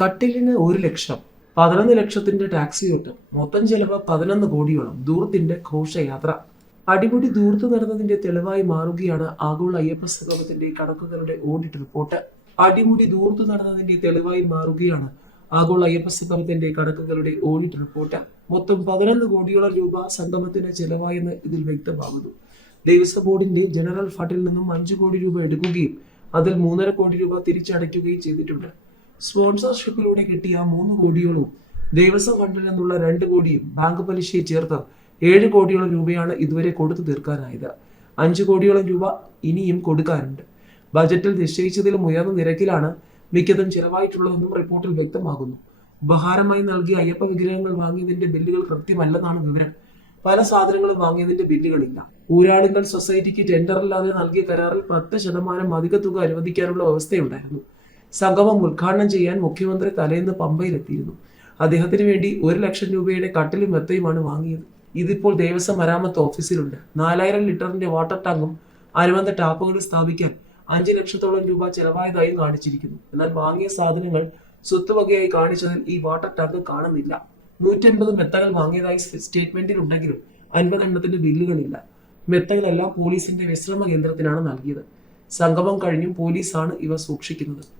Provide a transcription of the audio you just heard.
കട്ടിലിന് ഒരു ലക്ഷം പതിനൊന്ന് ലക്ഷത്തിന്റെ ടാക്സി ഓട്ടം മൊത്തം ചെലവ് പതിനൊന്ന് കോടിയോളം. ദൂരത്തിന്റെ ഘോഷയാത്ര. അടിമുടി ദൂർത്ത് നടന്നതിന്റെ തെളിവായി മാറുകയാണ് ആഗോള അയ്യപ്പ സംഗമത്തിന്റെ കണക്കുകളുടെ ഓഡിറ്റ് റിപ്പോർട്ട്. അടിമുടി ദൂർത്ത് നടന്നതിന്റെ തെളിവായി മാറുകയാണ് ആഗോള അയ്യപ്പ സംഗമത്തിന്റെ കണക്കുകളുടെ ഓഡിറ്റ് റിപ്പോർട്ട്. മൊത്തം പതിനൊന്ന് കോടിയോളം രൂപ സംഗമത്തിന് ചെലവായെന്ന് ഇതിൽ വ്യക്തമാകുന്നു. ദേവസ്വം ബോർഡിന്റെ ജനറൽ ഫണ്ടിൽ നിന്നും അഞ്ചു കോടി രൂപ എടുക്കുകയും അതിൽ മൂന്നര കോടി രൂപ തിരിച്ചടയ്ക്കുകയും ചെയ്തിട്ടുണ്ട്. സ്പോൺസർഷിപ്പിലൂടെ കിട്ടിയ മൂന്ന് കോടികളും ദേവസ്വം ഫണ്ടിൽ നിന്നുള്ള രണ്ട് കോടിയും ബാങ്ക് പലിശയെ ചേർത്ത് ഏഴ് കോടിയോളം രൂപയാണ് ഇതുവരെ കൊടുത്തു തീർക്കാനായത്. അഞ്ച് കോടിയോളം രൂപ ഇനിയും കൊടുക്കാനുണ്ട്. ബജറ്റിൽ നിശ്ചയിച്ചതിലും ഉയർന്ന നിരക്കിലാണ് മിക്കതും ചിലവായിട്ടുള്ളതെന്നും റിപ്പോർട്ടിൽ വ്യക്തമാകുന്നു. ഉപഹാരമായി നൽകിയ അയ്യപ്പ വിഗ്രഹങ്ങൾ വാങ്ങിയതിന്റെ ബില്ലുകൾ കൃത്യമല്ലെന്നാണ് വിവരം. പല സാധനങ്ങളും വാങ്ങിയതിന്റെ ബില്ലുകളില്ല. ഊരാളുങ്കൽ സൊസൈറ്റിക്ക് ടെൻഡറില്ലാതെ നൽകിയ കരാറിൽ പത്ത് ശതമാനം അധിക തുക അനുവദിക്കാനുള്ള വ്യവസ്ഥയുണ്ടായിരുന്നു. സംഗമം ഉദ്ഘാടനം ചെയ്യാൻ മുഖ്യമന്ത്രി തലേന്ന് പമ്പയിലെത്തിയിരുന്നു. അദ്ദേഹത്തിന് വേണ്ടി ഒരു ലക്ഷം രൂപയുടെ കട്ടിലും മെത്തയുമാണ് വാങ്ങിയത്. ഇതിപ്പോൾ ദേവസ്വം മരാമത്ത് ഓഫീസിലുണ്ട്. നാലായിരം ലിറ്ററിന്റെ വാട്ടർ ടാങ്കും അനുബന്ധ ടാപ്പുകളും സ്ഥാപിക്കാൻ അഞ്ച് ലക്ഷത്തോളം രൂപ ചെലവായതായും കാണിച്ചിരിക്കുന്നു. എന്നാൽ വാങ്ങിയ സാധനങ്ങൾ സ്വത്തുവകയായി കാണിച്ചതിൽ ഈ വാട്ടർ ടാങ്ക് കാണുന്നില്ല. നൂറ്റൻപത് മെത്തകൾ വാങ്ങിയതായി സ്റ്റേറ്റ്മെന്റിൽ ഉണ്ടെങ്കിലും അൻപതെണ്ണത്തിന്റെ ബില്ലുകളില്ല. മെത്തകളെല്ലാം പോലീസിന്റെ വിശ്രമ കേന്ദ്രത്തിനാണ് നൽകിയത്. സംഗമം കഴിഞ്ഞും പോലീസാണ് ഇവ സൂക്ഷിക്കുന്നത്.